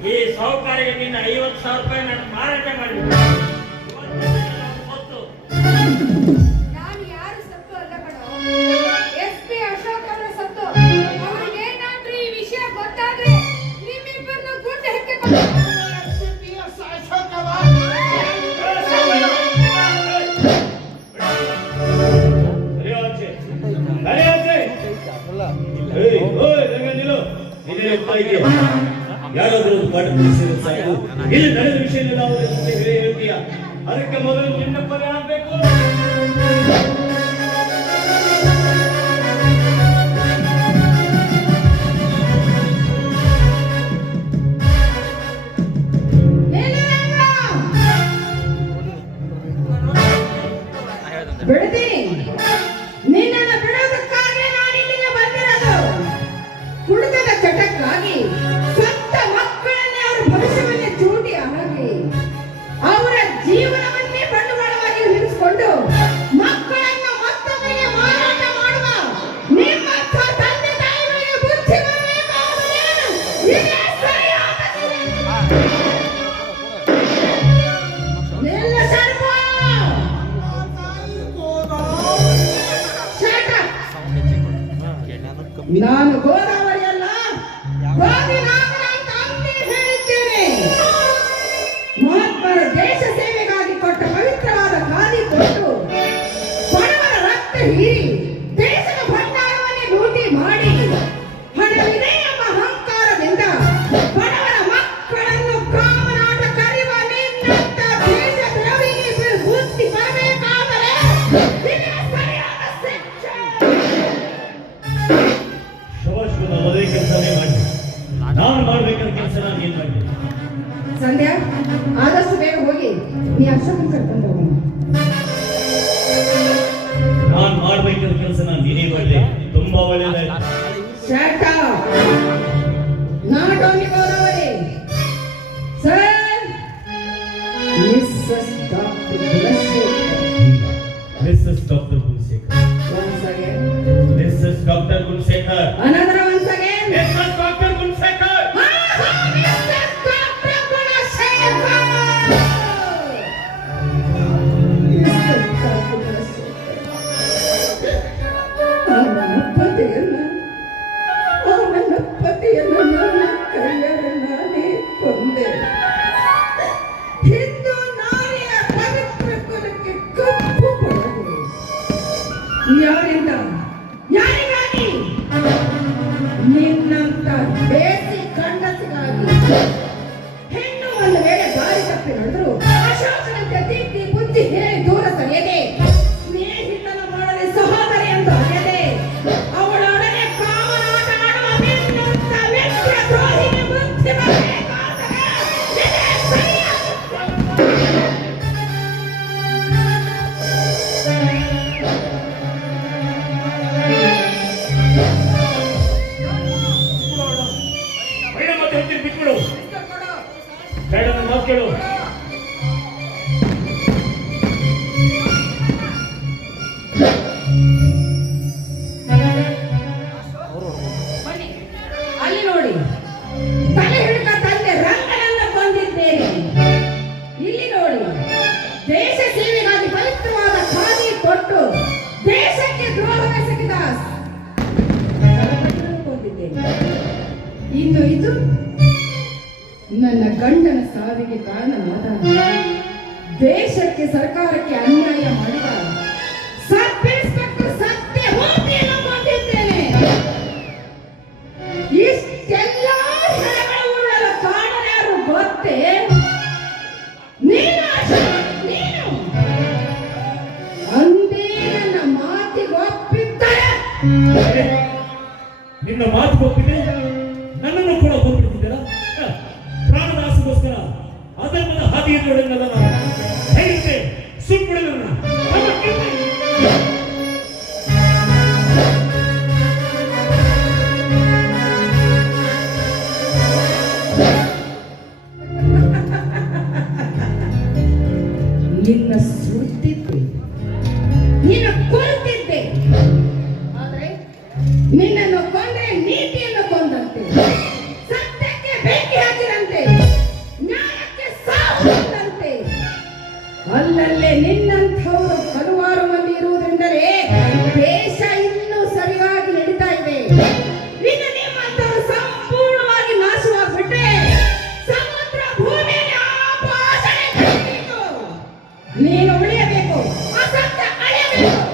ಈ ಸಾಹುಕಾರಿಗೆ ನಿನ್ನ ಐವತ್ತು ಸಾವಿರ ರೂಪಾಯಿ ನಾನು ಮಾರಾಟ ಮಾಡಿ ನಾನು ಯಾರು ಸತ್ತು ಅಲ್ಲ Thank you. ಯಾರಾದರೂ ಒಂದು ಪಾಠ ಕಲಿಸಿದ್ರೆ ಸಾಕು. ಇಲ್ಲಿ ನಡೆದ ವಿಷಯ ಅದಕ್ಕೆ ಮೊದಲು ನಿಮ್ಮ ಪರಿಣಾಮ ಬೇಕು. ಕೆಲಸವನ್ನು ಕರ್ಕೊಂಡು ಹೋಗೋಣ ನಾನು ಮಾಡಬೇಕಿರೋ ಕೆಲಸ ನಾನು ನೀನೇ ಮಾಡಿದೆ ತುಂಬಾ ಒಳ್ಳೆಯದಾಯ್ತು ಶಾಟ not only Godavari sir Mrs doctor Gunashekar Mrs doctor Gunashekar Mrs doctor Gunashekar ಕೊಟ್ಟು ದೇಶಕ್ಕೆ ದ್ರೋಹ ಎಸಗಿದ ಇನ್ನು ಇದು ನನ್ನ ಗಂಡನ ಸಾವಿಗೆ ಕಾರಣವಾದ ದೇಶಕ್ಕೆ ಸರ್ಕಾರಕ್ಕೆ ಅನ್ನ ನಿನ್ನ ಮಾತು ಒಪ್ಪಿದೆ ನನ್ನನ್ನು ಕೂಡ ಒಪ್ಪಿಬಿಡ್ತಿದ್ದೀರ ಪ್ರಾಣದಾಸಗೋಸ್ಕರ ಅದರ್ಮದ ಹಾದಿಯನ್ನು ಹೇಳುತ್ತೆ ಸುಮ್ಮನೆ Yeah.